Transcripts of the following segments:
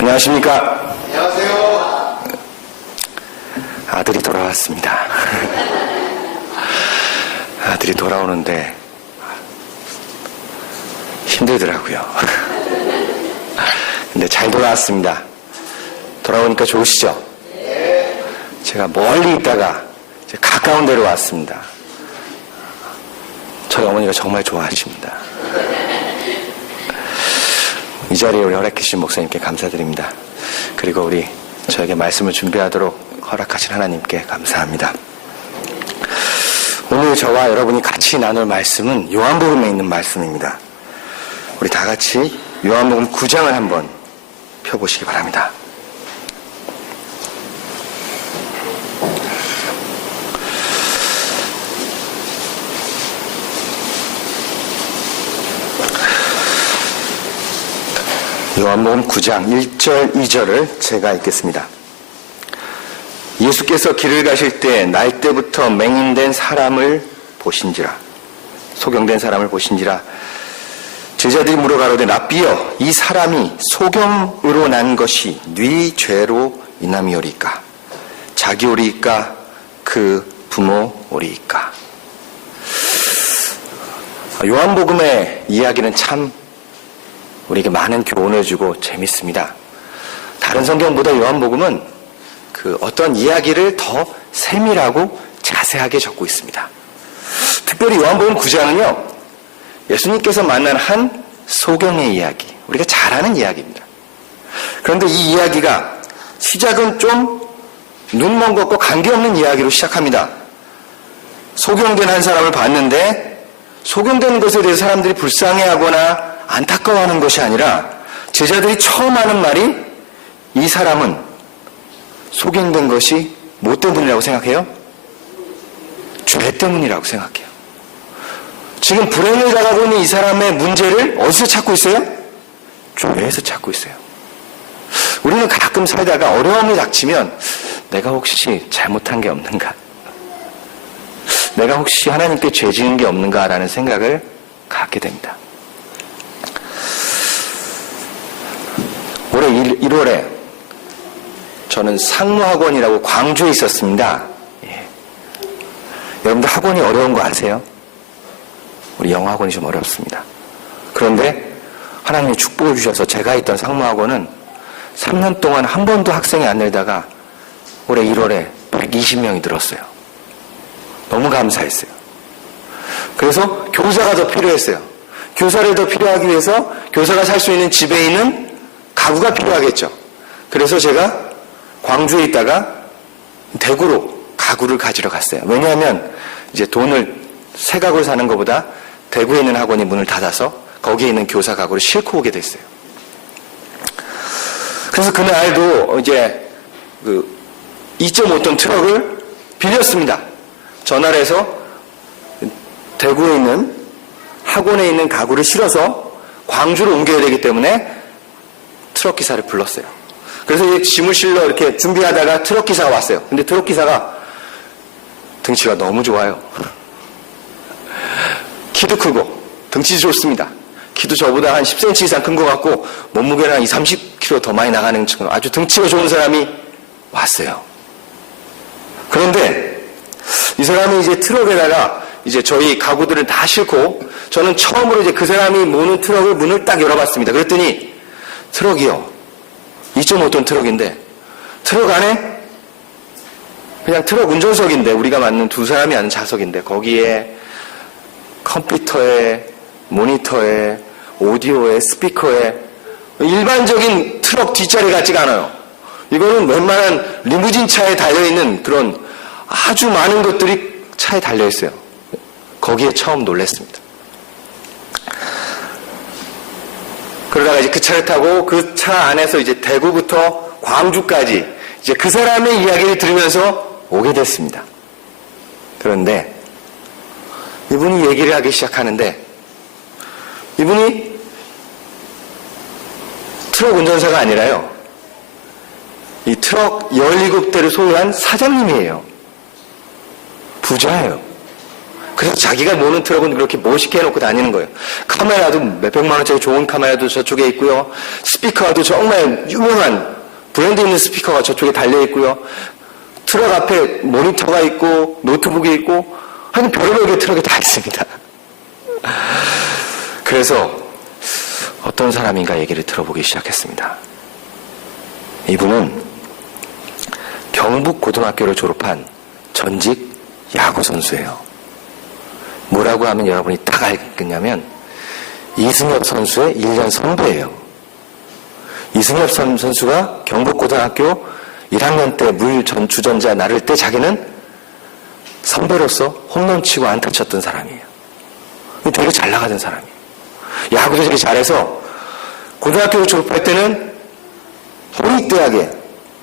안녕하십니까? 안녕하세요. 아들이 돌아왔습니다. 아들이 돌아오는데 힘들더라고요. 근데 잘 돌아왔습니다. 돌아오니까 좋으시죠? 네. 제가 멀리 있다가 이제 가까운 데로 왔습니다. 저희 어머니가 정말 좋아하십니다. 이 자리에 우리 허락해 주신 목사님께 감사드립니다. 그리고 우리 저에게 말씀을 준비하도록 허락하신 하나님께 감사합니다. 오늘 저와 여러분이 같이 나눌 말씀은 요한복음에 있는 말씀입니다. 우리 다 같이 요한복음 9장을 한번 펴보시기 바랍니다. 요한복음 9장 1절 2절을 제가 읽겠습니다. 예수께서 길을 가실 때 날 때부터 맹인된 사람을 보신지라, 소경된 사람을 보신지라. 제자들이 물어가로되 랍비여, 이 사람이 소경으로 난 것이 네 죄로 인함이오리까? 자기 오리이까? 그 부모 오리이까? 요한복음의 이야기는 참 우리에게 많은 교훈을 주고 재밌습니다. 다른 성경보다 요한복음은 그 어떤 이야기를 더 세밀하고 자세하게 적고 있습니다. 특별히 요한복음 9장은요, 예수님께서 만난 한 소경의 이야기, 우리가 잘 아는 이야기입니다. 그런데 이 이야기가 시작은 좀 눈먼 것과 관계없는 이야기로 시작합니다. 소경된 한 사람을 봤는데 소경되는 것에 대해서 사람들이 불쌍해하거나 안타까워하는 것이 아니라 제자들이 처음 하는 말이, 이 사람은 소경된 것이 뭐 때문이라고 생각해요? 죄 때문이라고 생각해요. 지금 불행을 당하고 있는 이 사람의 문제를 어디서 찾고 있어요? 죄에서 찾고 있어요. 우리는 가끔 살다가 어려움이 닥치면 내가 혹시 잘못한 게 없는가? 내가 혹시 하나님께 죄 지은 게 없는가라는 생각을 갖게 됩니다. 올해 1월에 저는 상무학원이라고 광주에 있었습니다. 예. 여러분들 학원이 어려운 거 아세요? 우리 영어학원이 좀 어렵습니다. 그런데 하나님이 축복을 주셔서 제가 있던 상무학원은 3년 동안 한 번도 학생이 안 늘다가 올해 1월에 120명이 늘었어요. 너무 감사했어요. 그래서 교사가 더 필요했어요. 교사를 더 필요하기 위해서 교사가 살 수 있는 집에 있는 가구가 필요하겠죠. 그래서 제가 광주에 있다가 대구로 가구를 가지러 갔어요. 왜냐하면 이제 돈을 새 가구를 사는 것보다 대구에 있는 학원이 문을 닫아서 거기에 있는 교사 가구를 싣고 오게 됐어요. 그래서 그날도 이제 2.5톤 트럭을 빌렸습니다. 전화를 해서 대구에 있는 학원에 있는 가구를 실어서 광주로 옮겨야 되기 때문에 트럭 기사를 불렀어요. 그래서 이제 짐을 실러 이렇게 준비하다가 트럭 기사가 왔어요. 근데 트럭 기사가 등치가 너무 좋아요. 키도 크고 등치 좋습니다. 키도 저보다 한 10cm 이상 큰 것 같고 몸무게는 한 30kg 더 많이 나가는 친구, 아주 등치가 좋은 사람이 왔어요. 그런데 이 사람이 이제 트럭에다가 이제 저희 가구들을 다 싣고, 저는 처음으로 이제 그 사람이 모는 트럭을 문을 딱 열어봤습니다. 그랬더니 트럭이요, 2.5톤 트럭인데 트럭 안에 그냥 트럭 운전석인데, 우리가 맞는 두 사람이 앉는 좌석인데 거기에 컴퓨터에 모니터에 오디오에 스피커에, 일반적인 트럭 뒷자리 같지가 않아요. 이거는 웬만한 리무진 차에 달려있는 그런 아주 많은 것들이 차에 달려있어요. 거기에 처음 놀랐습니다. 그러다가 이제 그 차를 타고 그 차 안에서 이제 대구부터 광주까지 이제 그 사람의 이야기를 들으면서 오게 됐습니다. 그런데 이분이 얘기를 하기 시작하는데, 이분이 트럭 운전사가 아니라요, 이 트럭 17대를 소유한 사장님이에요. 부자예요. 그래서 자기가 모는 트럭은 그렇게 멋있게 해놓고 다니는 거예요. 카메라도 몇백만 원짜리 좋은 카메라도 저쪽에 있고요. 스피커도 정말 유명한 브랜드 있는 스피커가 저쪽에 달려있고요. 트럭 앞에 모니터가 있고 노트북이 있고 하여튼 별의별 게 트럭에 다 있습니다. 그래서 어떤 사람인가 얘기를 들어보기 시작했습니다. 이분은 경북고등학교를 졸업한 전직 야구선수예요. 뭐라고 하면 여러분이 딱 알겠냐면 이승엽 선수의 1년 선배예요. 이승엽 선수가 경북고등학교 1학년 때 물 주전자 나를 때 자기는 선배로서 홈런 치고 안타 쳤던 사람이에요. 되게 잘 나가던 사람이에요. 야구도 되게 잘해서 고등학교를 졸업할 때는 홍익대학에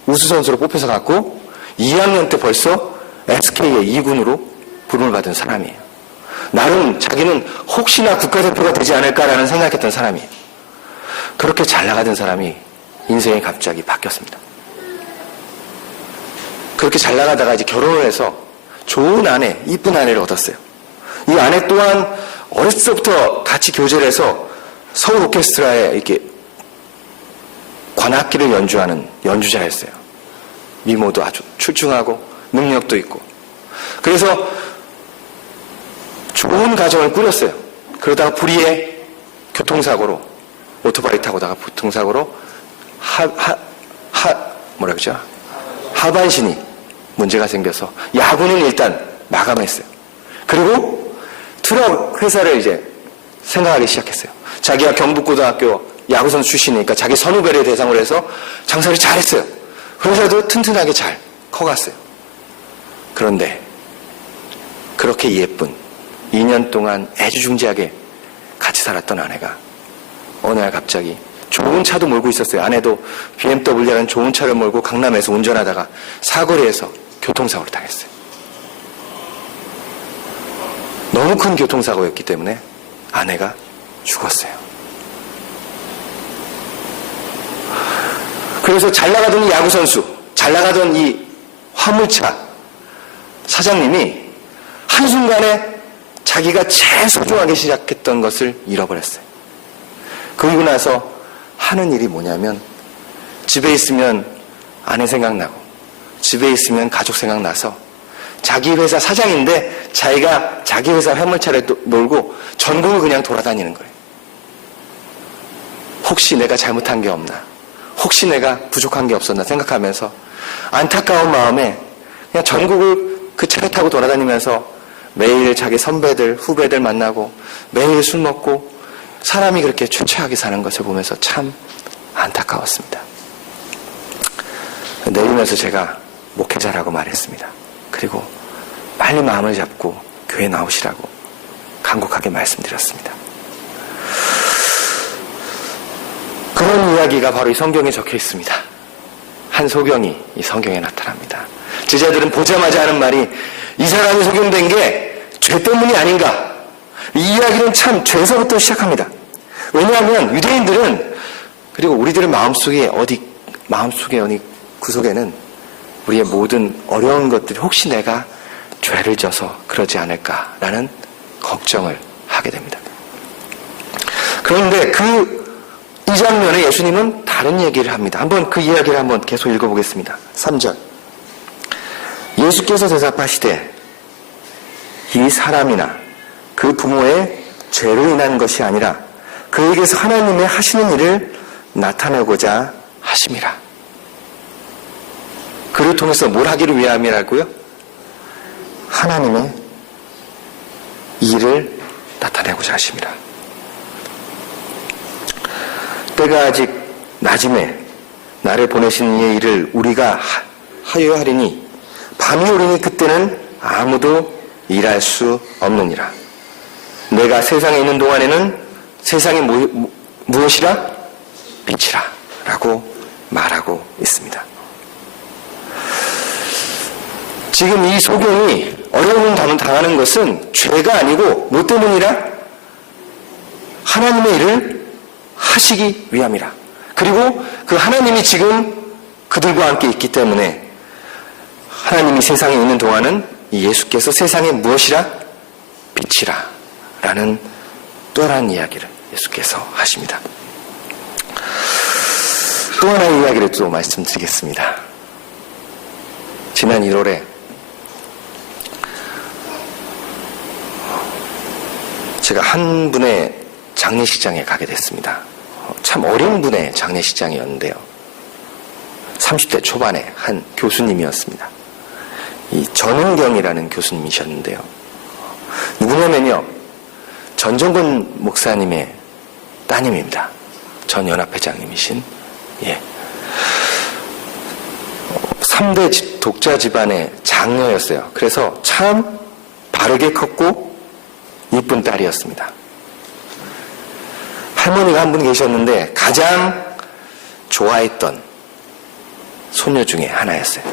우수선수로 뽑혀서 갔고 2학년 때 벌써 SK의 2군으로 부름을 받은 사람이에요. 나름 자기는 혹시나 국가대표가 되지 않을까라는 생각했던 사람이에요. 그렇게 잘 나가던 사람이 인생이 갑자기 바뀌었습니다. 그렇게 잘 나가다가 이제 결혼을 해서 좋은 아내, 이쁜 아내를 얻었어요. 이 아내 또한 어렸을 때부터 같이 교제를 해서 서울 오케스트라에 이렇게 관악기를 연주하는 연주자였어요. 미모도 아주 출중하고 능력도 있고. 그래서 좋은 가정을 꾸렸어요. 그러다가 불의의 교통사고로 오토바이 타고다가 교통사고로 뭐라 그러죠? 하반신이 문제가 생겨서 야구는 일단 마감했어요. 그리고 트럭 회사를 이제 생각하기 시작했어요. 자기가 경북고등학교 야구선수 출신이니까 자기 선후배를 대상으로 해서 장사를 잘했어요. 회사도 튼튼하게 잘 커갔어요. 그런데 그렇게 예쁜 2년 동안 애지중지하게 같이 살았던 아내가 어느 날 갑자기 좋은 차도 몰고 있었어요. 아내도 BMW라는 좋은 차를 몰고 강남에서 운전하다가 사거리에서 교통사고를 당했어요. 너무 큰 교통사고였기 때문에 아내가 죽었어요. 그래서 잘 나가던 이 야구선수, 잘 나가던 이 화물차 사장님이 한순간에 자기가 제일 소중하게 시작했던 것을 잃어버렸어요. 그리고 나서 하는 일이 뭐냐면 집에 있으면 아내 생각나고 집에 있으면 가족 생각나서 자기 회사 사장인데 자기가 자기 회사 화물차를 몰고 전국을 그냥 돌아다니는 거예요. 혹시 내가 잘못한 게 없나? 혹시 내가 부족한 게 없었나 생각하면서 안타까운 마음에 그냥 전국을 그 차를 타고 돌아다니면서 매일 자기 선배들, 후배들 만나고 매일 술 먹고 사람이 그렇게 초췌하게 사는 것을 보면서 참 안타까웠습니다. 내리면서 제가 목회자라고 말했습니다. 그리고 빨리 마음을 잡고 교회 나오시라고 간곡하게 말씀드렸습니다. 그런 이야기가 바로 이 성경에 적혀 있습니다. 한 소경이 이 성경에 나타납니다. 제자들은 보자마자 하는 말이 이 사람이 소경된 게 죄 때문이 아닌가. 이 이야기는 참 죄에서부터 시작합니다. 왜냐하면 유대인들은 그리고 우리들의 마음속에 어디 구석에는 우리의 모든 어려운 것들이 혹시 내가 죄를 져서 그러지 않을까라는 걱정을 하게 됩니다. 그런데 이 장면에 예수님은 다른 얘기를 합니다. 한번 그 이야기를 한번 계속 읽어보겠습니다. 3절. 예수께서 대답하시되 이 사람이나 그 부모의 죄로 인한 것이 아니라 그에게서 하나님의 하시는 일을 나타내고자 하심이라. 그를 통해서 뭘 하기를 위함이라고요? 하나님의 일을 나타내고자 하심이라. 때가 아직 낮음에 나를 보내신 이의 일을 우리가 하여야 하리니 밤이 오리니 그때는 아무도 일할 수 없느니라. 내가 세상에 있는 동안에는 세상이 무엇이라? 빛이라 라고 말하고 있습니다. 지금 이 소경이 어려움을 당하는 것은 죄가 아니고 뭐 때문이라? 하나님의 일을 하시기 위함이라. 그리고 그 하나님이 지금 그들과 함께 있기 때문에 하나님이 세상에 있는 동안은 이 예수께서 세상에 무엇이라? 빛이라 라는 또 다른 이야기를 예수께서 하십니다. 또 하나의 이야기를 또 말씀드리겠습니다. 지난 1월에 제가 한 분의 장례식장에 가게 됐습니다. 참 어린 분의 장례식장이었는데요. 30대 초반의 한 교수님이었습니다. 이 전은경이라는 교수님이셨는데요. 누구냐면요, 전정근 목사님의 따님입니다. 전 연합회장님이신, 3대 독자 집안의 장녀였어요. 그래서 참 바르게 컸고 이쁜 딸이었습니다. 할머니가 한 분 계셨는데 가장 좋아했던 소녀 중에 하나였어요.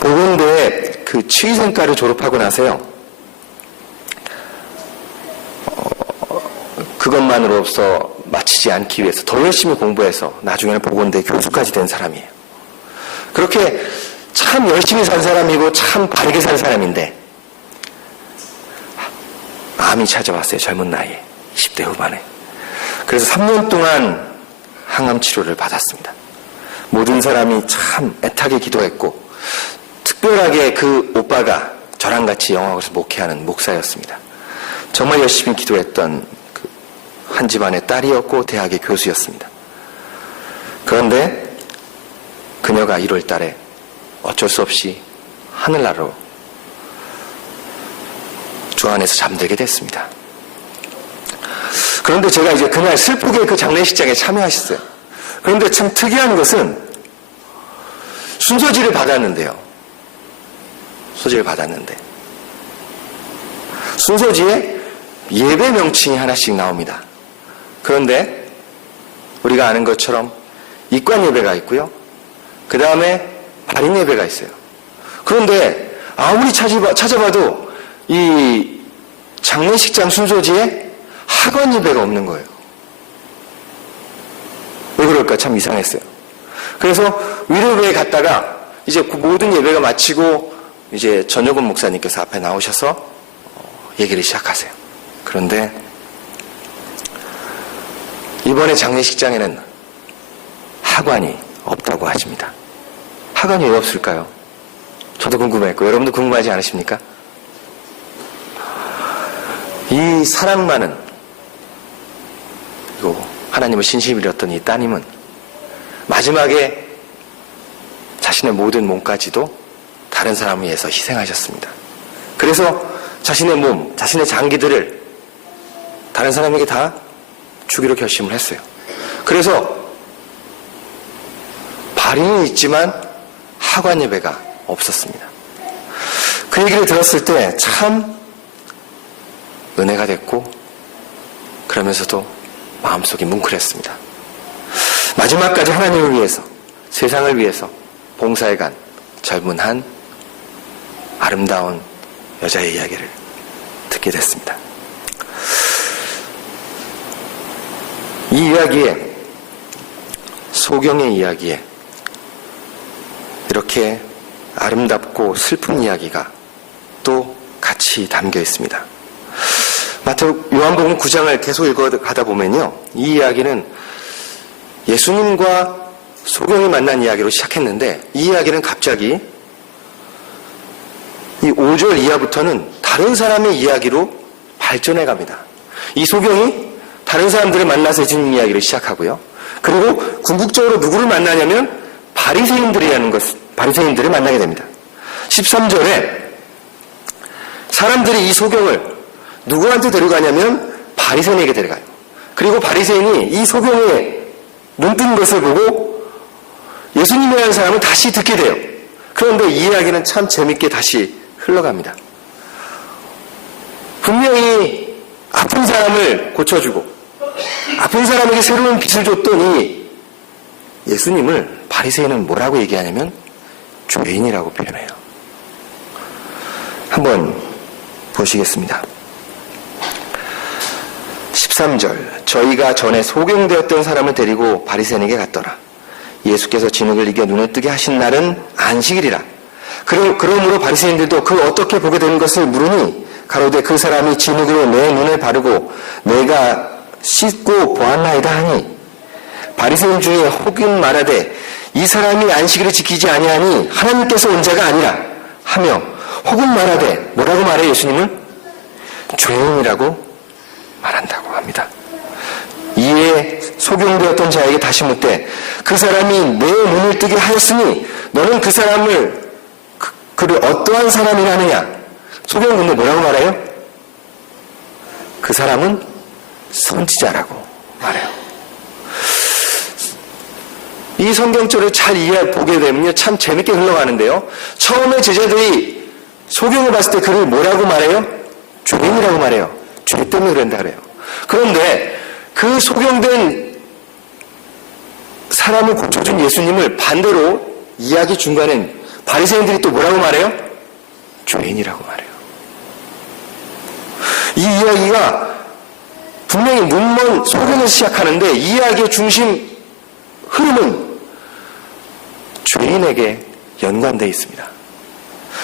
보건대에 그 치위생과를 졸업하고 나서요, 그것만으로서 마치지 않기 위해서 더 열심히 공부해서 나중에는 보건대 교수까지 된 사람이에요. 그렇게 참 열심히 산 사람이고 참 바르게 산 사람인데 암이 찾아왔어요. 젊은 나이에 20대 후반에. 그래서 3년 동안 항암 치료를 받았습니다. 모든 사람이 참 애타게 기도했고 특별하게 그 오빠가 저랑 같이 영화관에서 목회하는 목사였습니다. 정말 열심히 기도했던 그 한 집안의 딸이었고 대학의 교수였습니다. 그런데 그녀가 1월 달에 어쩔 수 없이 하늘나라로 주 안에서 잠들게 됐습니다. 그런데 제가 이제 그날 슬프게 그 장례식장에 참여하셨어요. 그런데 참 특이한 것은 순서지를 받았는데요. 소지를 받았는데 순서지에 예배 명칭이 하나씩 나옵니다. 그런데 우리가 아는 것처럼 입관 예배가 있고요. 그 다음에 발인 예배가 있어요. 그런데 아무리 찾아봐도 이 장례식장 순서지에 학원 예배가 없는 거예요. 왜 그럴까 참 이상했어요. 그래서 위로회에 갔다가 이제 그 모든 예배가 마치고 이제 전효근 목사님께서 앞에 나오셔서 얘기를 시작하세요. 그런데 이번에 장례식장에는 하관이 없다고 하십니다. 하관이 왜 없을까요? 저도 궁금했고 여러분도 궁금하지 않으십니까? 이 사랑 많은 그리고 하나님을 신심히 믿었던 이 따님은 마지막에 자신의 모든 몸까지도 다른 사람을 위해서 희생하셨습니다. 그래서 자신의 몸, 자신의 장기들을 다른 사람에게 다 주기로 결심을 했어요. 그래서 발인은 있지만 하관 예배가 없었습니다. 그 얘기를 들었을 때 참 은혜가 됐고 그러면서도 마음속이 뭉클했습니다. 마지막까지 하나님을 위해서, 세상을 위해서 봉사해간 젊은 한 아름다운 여자의 이야기를 듣게 됐습니다. 이 이야기에, 소경의 이야기에 이렇게 아름답고 슬픈 이야기가 또 같이 담겨 있습니다. 요한복음 9장을 계속 읽어가다 보면요, 이 이야기는 예수님과 소경이 만난 이야기로 시작했는데 이 이야기는 갑자기 이 5절 이하부터는 다른 사람의 이야기로 발전해 갑니다. 이 소경이 다른 사람들을 만나서 예수님 이야기를 시작하고요. 그리고 궁극적으로 누구를 만나냐면 바리새인들을 만나게 됩니다. 13절에 사람들이 이 소경을 누구한테 데려가냐면 바리새인에게 데려가요. 그리고 바리새인이 이 소경의 눈뜬 것을 보고 예수님이라는 사람을 다시 듣게 돼요. 그런데 이 이야기는 참 재밌게 다시 흘러갑니다. 분명히 아픈 사람을 고쳐주고 아픈 사람에게 새로운 빛을 줬던 이 예수님을 바리새인은 뭐라고 얘기하냐면 죄인이라고 표현해요. 한번 보시겠습니다. 13절, 저희가 전에 소경되었던 사람을 데리고 바리새인에게 갔더라. 예수께서 진흙을 이겨 눈을 뜨게 하신 날은 안식일이라. 그러므로 바리새인들도 그 어떻게 보게 되는 것을 물으니 가로되 그 사람이 진흙으로 내 눈을 바르고 내가 씻고 보았나이다 하니 바리새인 중에 혹은 말하되 이 사람이 안식일을 지키지 아니하니 하나님께서 온 자가 아니라 하며 혹은 말하되 뭐라고 말해 예수님은? 죄인이라고 말한다고 합니다. 이에 소경되었던 자에게 다시 묻되 그 사람이 내 눈을 뜨게 하였으니 너는 그 사람을 그를 어떠한 사람이라 하느냐? 소경 근데 뭐라고 말해요? 그 사람은 선지자라고 말해요. 이 성경절을 잘 보게 되면요 참 재밌게 흘러가는데요. 처음에 제자들이 소경을 봤을 때 그를 뭐라고 말해요? 죄인이라고 말해요. 죄 때문에 그런다 그래요. 그런데 그 소경된 사람을 고쳐준 예수님을 반대로 이야기 중간엔 바리새인들이 또 뭐라고 말해요? 죄인이라고 말해요. 이 이야기가 분명히 눈먼 소경에서 시작하는데 이 이야기의 중심 흐름은 죄인에게 연관되어 있습니다.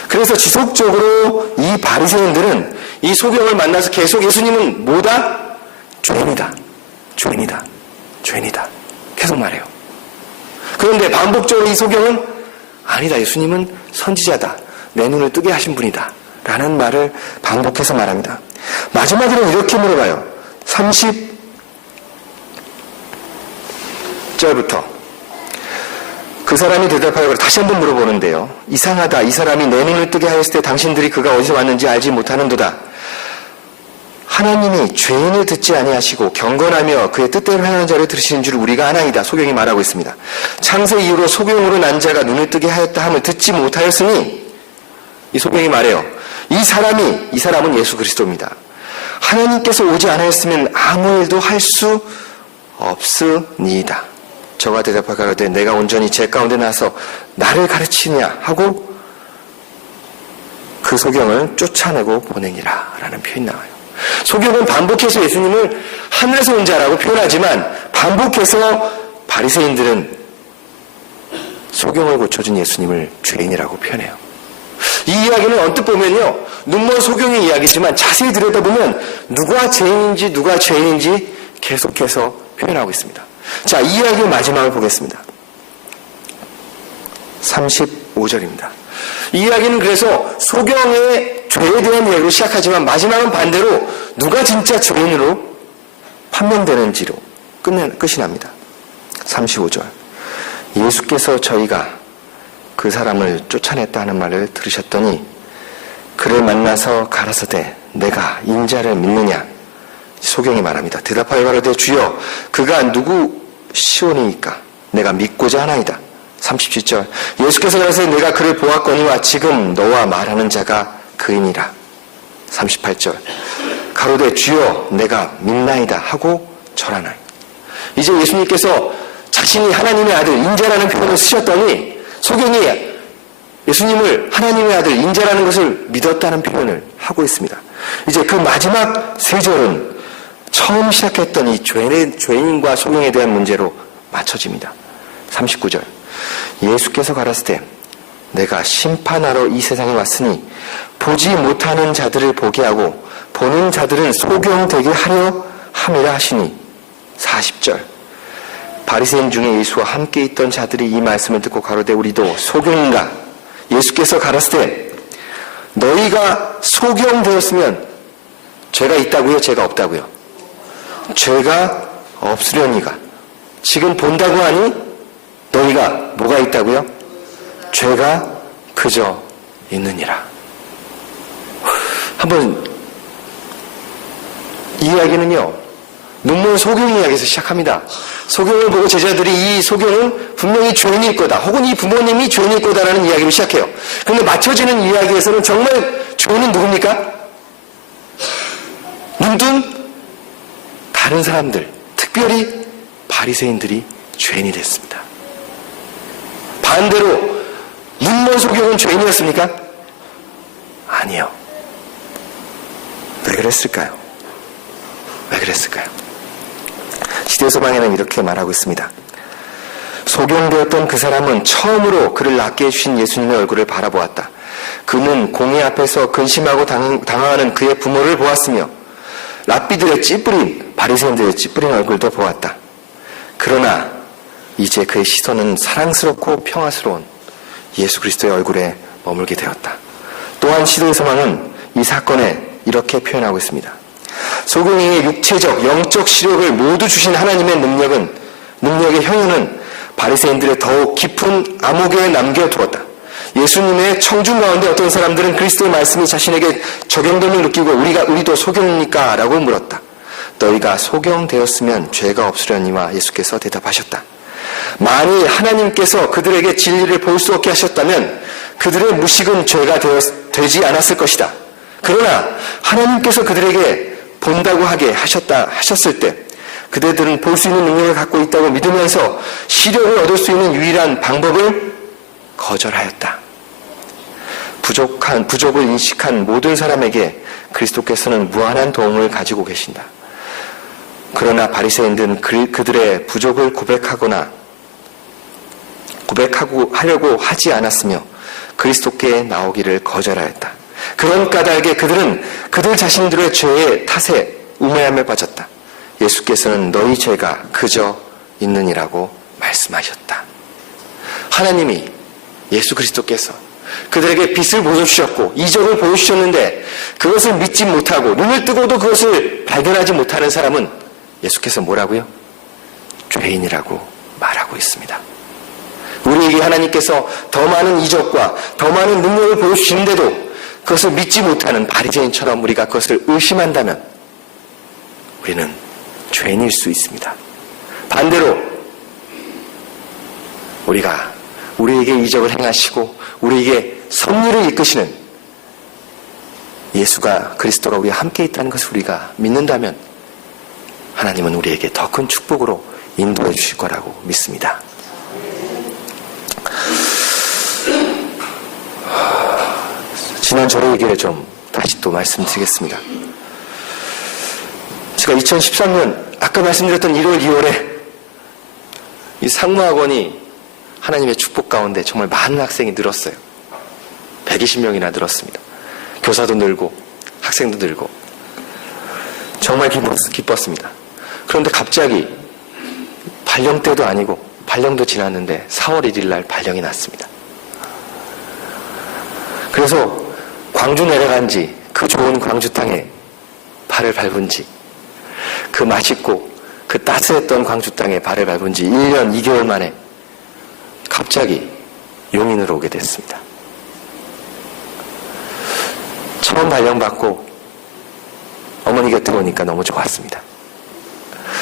그래서 지속적으로 이 바리새인들은 이 소경을 만나서 계속 예수님은 뭐다? 죄인이다. 죄인이다. 죄인이다. 계속 말해요. 그런데 반복적으로 이 소경은 아니다. 예수님은 선지자다. 내 눈을 뜨게 하신 분이다. 라는 말을 반복해서 말합니다. 마지막으로 이렇게 물어봐요. 30절부터 그 사람이 대답하여 다시 한번 물어보는데요. 이상하다. 이 사람이 내 눈을 뜨게 하였을 때 당신들이 그가 어디서 왔는지 알지 못하는도다. 하나님이 죄인을 듣지 아니하시고 경건하며 그의 뜻대로 행하는 자를 들으시는 줄 우리가 아나이다. 소경이 말하고 있습니다. 창세 이후로 소경으로 난 자가 눈을 뜨게 하였다 함을 듣지 못하였으니 이 소경이 말해요. 이 사람은 예수 그리스도입니다. 하나님께서 오지 않았으면 아무 일도 할 수 없으니이다. 저가 대답하가로되 내가 온전히 제 가운데 나서 나를 가르치냐 하고 그 소경을 쫓아내고 보내니라 라는 표현이 나와요. 소경은 반복해서 예수님을 하늘에서 온 자라고 표현하지만 반복해서 바리새인들은 소경을 고쳐준 예수님을 죄인이라고 표현해요. 이 이야기는 언뜻 보면요 눈먼 소경의 이야기지만 자세히 들여다보면 누가 죄인인지 누가 죄인인지 계속해서 표현하고 있습니다. 자, 이 이야기의 마지막을 보겠습니다. 35절입니다. 이 이야기는 그래서 소경의 죄에 대한 이야기로 시작하지만 마지막은 반대로 누가 진짜 죄인으로 판명되는지로 끝이 납니다. 35절. 예수께서 저희가 그 사람을 쫓아냈다 하는 말을 들으셨더니 그를 만나서 가라사대 내가 인자를 믿느냐? 소경이 말합니다. 대답하여 가로되 주여 그가 누구시오니이까 내가 믿고자 하나이다. 37절. 예수께서 가라사대 내가 그를 보았거니와 지금 너와 말하는 자가 그이니라. 38절. 가로되 주여 내가 믿나이다 하고 절하나이다. 이제 예수님께서 자신이 하나님의 아들 인자라는 표현을 쓰셨더니 소경이 예수님을 하나님의 아들 인자라는 것을 믿었다는 표현을 하고 있습니다. 이제 그 마지막 세 절은 처음 시작했던 이 죄인과 소경에 대한 문제로 맞춰집니다. 39절. 예수께서 가라사대 내가 심판하러 이 세상에 왔으니 보지 못하는 자들을 보게 하고 보는 자들은 소경되게 하려 함이라 하시니. 40절. 바리새인 중에 예수와 함께 있던 자들이 이 말씀을 듣고 가로되 우리도 소경인가? 예수께서 가라사대 너희가 소경되었으면 죄가 있다고요? 죄가 없다고요? 죄가 없으려니가. 지금 본다고 하니 너희가 뭐가 있다고요? 죄가 그저 있느니라. 한번 이 이야기는요 눈먼 소경 이야기에서 시작합니다. 소경을 보고 제자들이 이 소경은 분명히 죄인일 거다 혹은 이 부모님이 죄인일 거다라는 이야기로 시작해요. 그런데 맞춰지는 이야기에서는 정말 죄인은 누굽니까? 눈뜬 다른 사람들, 특별히 바리새인들이 죄인이 됐습니다. 반대로 눈먼 소경은 죄인이었습니까? 아니요. 왜 그랬을까요? 왜 그랬을까요? 시대소방에는 이렇게 말하고 있습니다. 소경되었던 그 사람은 처음으로 그를 낫게 해주신 예수님의 얼굴을 바라보았다. 그는 공의 앞에서 근심하고 당황하는 그의 부모를 보았으며 랍비들의 찌푸린 바리새인들의 찌푸린 얼굴도 보았다. 그러나 이제 그의 시선은 사랑스럽고 평화스러운 예수 그리스도의 얼굴에 머물게 되었다. 또한 시대의 서방은 이 사건에 이렇게 표현하고 있습니다. 소경이의 육체적, 영적 시력을 모두 주신 하나님의 능력의 형용은 바리새인들의 더욱 깊은 암흑에 남겨두었다. 예수님의 청중 가운데 어떤 사람들은 그리스도의 말씀이 자신에게 적용됨을 느끼고 우리도 소경입니까? 라고 물었다. 너희가 소경되었으면 죄가 없으려니와 예수께서 대답하셨다. 만일 하나님께서 그들에게 진리를 볼 수 없게 하셨다면 그들의 무식은 죄가 되지 않았을 것이다. 그러나 하나님께서 그들에게 본다고 하게 하셨을 때 그대들은 볼 수 있는 능력을 갖고 있다고 믿으면서 시력을 얻을 수 있는 유일한 방법을 거절하였다. 부족을 인식한 모든 사람에게 그리스도께서는 무한한 도움을 가지고 계신다. 그러나 바리새인들은 그들의 부족을 고백하려고 하지 않았으며 그리스도께 나오기를 거절하였다. 그런 까닭에 그들은 그들 자신들의 죄의 탓에 우매함에 빠졌다. 예수께서는 너희 죄가 그저 있느니라고 말씀하셨다. 하나님이 예수 그리스도께서 그들에게 빛을 보여주셨고 이적을 보여주셨는데 그것을 믿지 못하고 눈을 뜨고도 그것을 발견하지 못하는 사람은 예수께서 뭐라고요? 죄인이라고 말하고 있습니다. 우리에게 하나님께서 더 많은 이적과 더 많은 능력을 보여주시는데도 그것을 믿지 못하는 바리새인처럼 우리가 그것을 의심한다면 우리는 죄인일 수 있습니다. 반대로 우리에게 이적을 행하시고 우리에게 섭리를 이끄시는 예수가 그리스도가 우리와 함께 있다는 것을 우리가 믿는다면 하나님은 우리에게 더 큰 축복으로 인도해 주실 거라고 믿습니다. 지난 저의 얘기를 좀 다시 또 말씀드리겠습니다. 제가 2013년 아까 말씀드렸던 1월, 2월에 이 상무학원이 하나님의 축복 가운데 정말 많은 학생이 늘었어요. 120명이나 늘었습니다. 교사도 늘고 학생도 늘고 정말 기뻤습니다. 그런데 갑자기 발령 때도 아니고 발령도 지났는데 4월 1일 날 발령이 났습니다. 그래서 광주 내려간 지 그 좋은 광주 땅에 발을 밟은 지 그 맛있고 그 따스했던 광주 땅에 발을 밟은 지 1년 2개월 만에 갑자기 용인으로 오게 됐습니다. 처음 발령받고 어머니 곁에 오니까 너무 좋았습니다.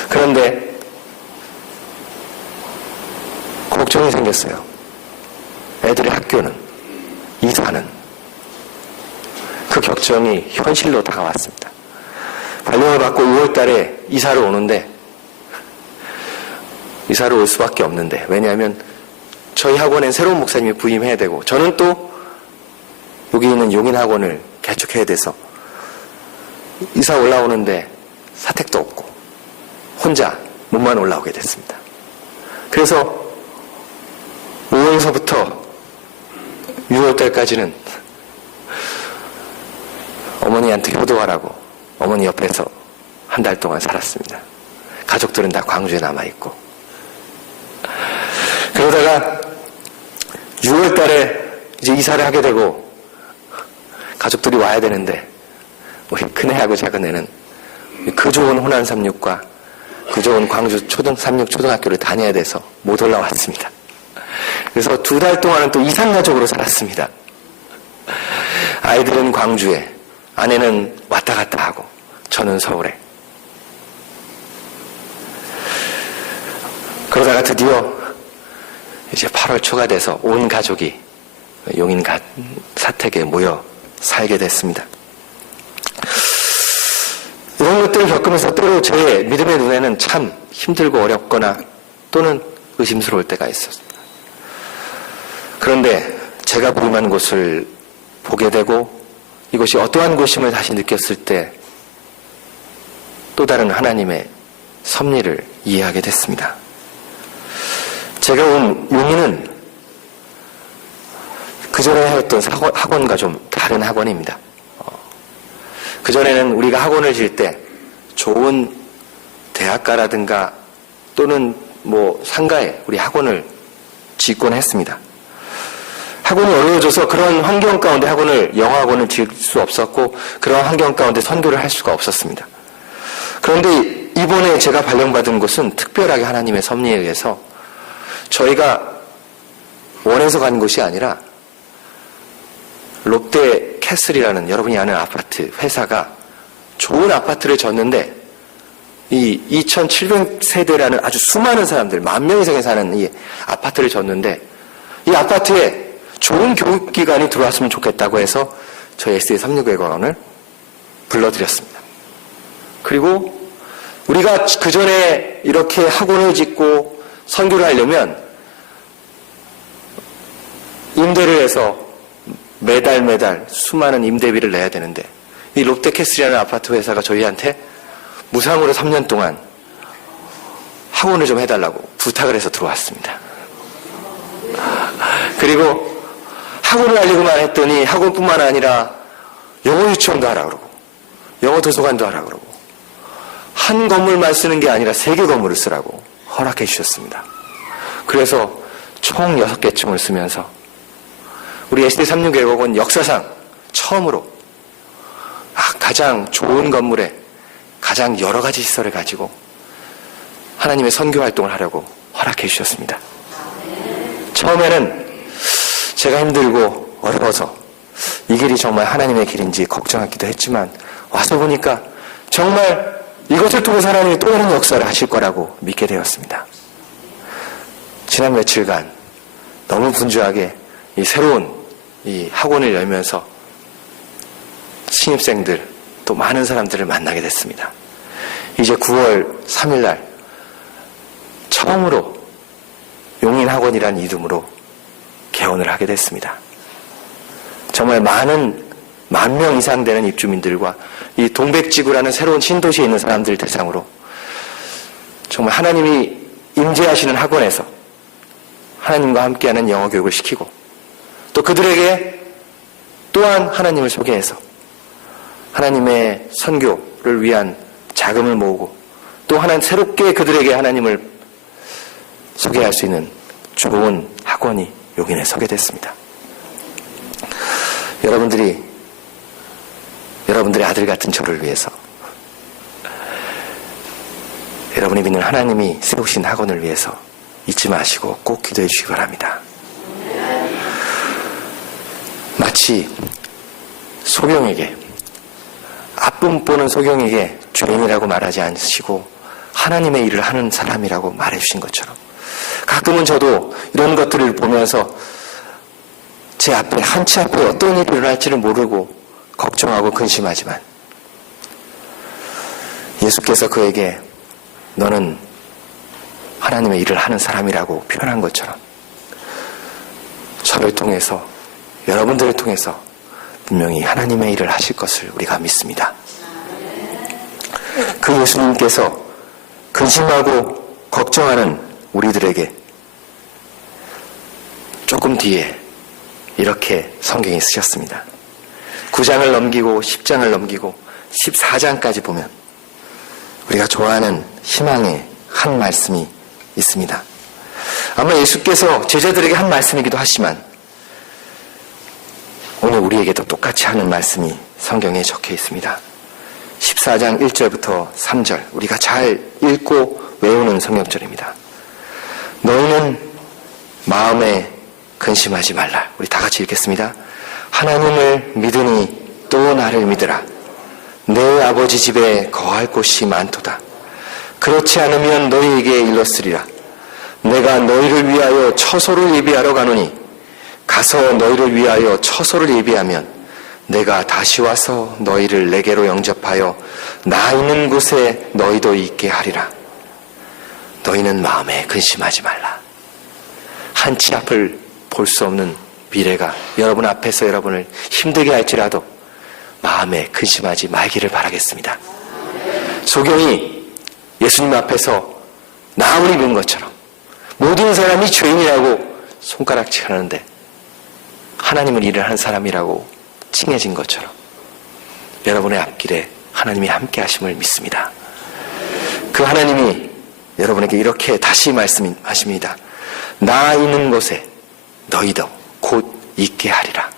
그런데 걱정이 생겼어요. 애들의 학교는, 이사는. 그 걱정이 현실로 다가왔습니다. 발령을 받고 6월 달에 이사를 오는데 이사를 올 수밖에 없는데 왜냐하면 저희 학원엔 새로운 목사님이 부임해야 되고 저는 또 여기 있는 용인 학원을 개척해야 돼서 이사 올라오는데 사택도 없고 혼자 몸만 올라오게 됐습니다. 그래서 5월서부터 6월달까지는 어머니한테 효도하라고 어머니 옆에서 한 달 동안 살았습니다. 가족들은 다 광주에 남아있고 그러다가 6월달에 이제 이사를 하게 되고 가족들이 와야 되는데 우리 큰애하고 작은애는 그 좋은 호남 삼육과 그 좋은 광주 삼육 초등학교를 다녀야 돼서 못 올라왔습니다. 그래서 2달 동안은 또 이산가족으로 살았습니다. 아이들은 광주에, 아내는 왔다 갔다 하고 저는 서울에. 그러다가 드디어 이제 8월 초가 돼서 온 가족이 용인 사택에 모여 살게 됐습니다. 이런 것들을 겪으면서 때로 제 믿음의 눈에는 참 힘들고 어렵거나 또는 의심스러울 때가 있었습니다. 그런데 제가 부임한 곳을 보게 되고 이것이 어떠한 곳임을 다시 느꼈을 때 또 다른 하나님의 섭리를 이해하게 됐습니다. 제가 온 용인은 그전에 하였던 학원과 좀 다른 학원입니다. 그전에는 우리가 학원을 질 때 좋은 대학가라든가 또는 뭐 상가에 우리 학원을 짓곤 했습니다. 학원이 어려워져서 그런 환경 가운데 영어학원을 지을 수 없었고 그런 환경 가운데 선교를 할 수가 없었습니다. 그런데 이번에 제가 발령받은 곳은 특별하게 하나님의 섭리에 의해서 저희가 원해서 간 곳이 아니라 롯데 캐슬이라는 여러분이 아는 아파트 회사가 좋은 아파트를 졌는데 이 2700세대라는 아주 수많은 사람들, 10,000명 이상이 사는 이 아파트를 졌는데 이 아파트에 좋은 교육기관이 들어왔으면 좋겠다고 해서 저희 SDA365학원을 불러드렸습니다. 그리고 우리가 그 전에 이렇게 학원을 짓고 선교를 하려면 임대를 해서 매달 수많은 임대비를 내야 되는데 이 롯데캐슬이라는 아파트 회사가 저희한테 무상으로 3년 동안 학원을 좀 해달라고 부탁을 해서 들어왔습니다. 그리고 학원을 하려고만 했더니 학원뿐만 아니라 영어 유치원도 하라 그러고 영어 도서관도 하라 그러고 한 건물만 쓰는 게 아니라 3개 건물을 쓰라고 허락해 주셨습니다. 그래서 총 6개 층을 쓰면서 우리 SD365학원 역사상 처음으로 가장 좋은 건물에 가장 여러 가지 시설을 가지고 하나님의 선교 활동을 하려고 허락해 주셨습니다. 처음에는 제가 힘들고 어려워서 이 길이 정말 하나님의 길인지 걱정하기도 했지만 와서 보니까 정말 이것을 통해서 하나님이 또 다른 역사를 하실 거라고 믿게 되었습니다. 지난 며칠간 너무 분주하게 이 새로운 이 학원을 열면서 신입생들 또 많은 사람들을 만나게 됐습니다. 이제 9월 3일날 처음으로 용인학원이라는 이름으로 개원을 하게 됐습니다. 정말 10,000명 이상 되는 입주민들과 이 동백지구라는 새로운 신도시에 있는 사람들 대상으로 정말 하나님이 임재하시는 학원에서 하나님과 함께하는 영어 교육을 시키고 또 그들에게 또한 하나님을 소개해서 하나님의 선교를 위한 자금을 모으고 또 새롭게 그들에게 하나님을 소개할 수 있는 좋은 학원이 용인에 서게 됐습니다. 여러분들의 아들 같은 저를 위해서 여러분이 믿는 하나님이 세우신 학원을 위해서 잊지 마시고 꼭 기도해 주시기 바랍니다. 마치 소경에게 앞분 보는 소경에게 죄인이라고 말하지 않으시고 하나님의 일을 하는 사람이라고 말해주신 것처럼 가끔은 저도 이런 것들을 보면서 제 앞에 한치 앞에 어떤 일이 일어날지를 모르고 걱정하고 근심하지만 예수께서 그에게 너는 하나님의 일을 하는 사람이라고 표현한 것처럼 저를 통해서 여러분들을 통해서 분명히 하나님의 일을 하실 것을 우리가 믿습니다. 그 예수님께서 근심하고 걱정하는 우리들에게 조금 뒤에 이렇게 성경에 쓰셨습니다. 9장을 넘기고 10장을 넘기고 14장까지 보면 우리가 좋아하는 희망의 한 말씀이 있습니다. 아마 예수께서 제자들에게 한 말씀이기도 하지만 오늘 우리에게도 똑같이 하는 말씀이 성경에 적혀 있습니다. 14장 1절부터 3절 우리가 잘 읽고 외우는 성경절입니다. 너희는 마음에 근심하지 말라. 우리 다 같이 읽겠습니다. 하나님을 믿으니 또 나를 믿으라. 내 아버지 집에 거할 곳이 많도다. 그렇지 않으면 너희에게 일렀으리라. 내가 너희를 위하여 처소를 예비하러 가노니 가서 너희를 위하여 처소를 예비하면 내가 다시 와서 너희를 내게로 영접하여 나 있는 곳에 너희도 있게 하리라. 너희는 마음에 근심하지 말라. 한치 앞을 볼 수 없는 미래가 여러분 앞에서 여러분을 힘들게 할지라도 마음에 근심하지 말기를 바라겠습니다. 소경이 예수님 앞에서 나무를 입은 것처럼 모든 사람이 죄인이라고 손가락질 하는데 하나님을 일을 한 사람이라고 칭해진 것처럼 여러분의 앞길에 하나님이 함께 하심을 믿습니다. 그 하나님이 여러분에게 이렇게 다시 말씀하십니다. 나 있는 곳에 너희도 곧 있게 하리라.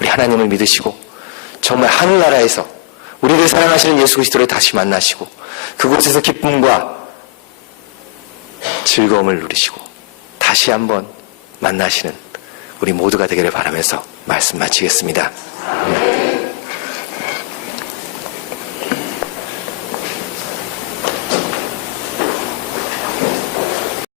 우리 하나님을 믿으시고 정말 하늘나라에서 우리를 사랑하시는 예수 그리스도를 다시 만나시고 그곳에서 기쁨과 즐거움을 누리시고 다시 한번 만나시는 우리 모두가 되기를 바라면서 말씀 마치겠습니다. 아멘.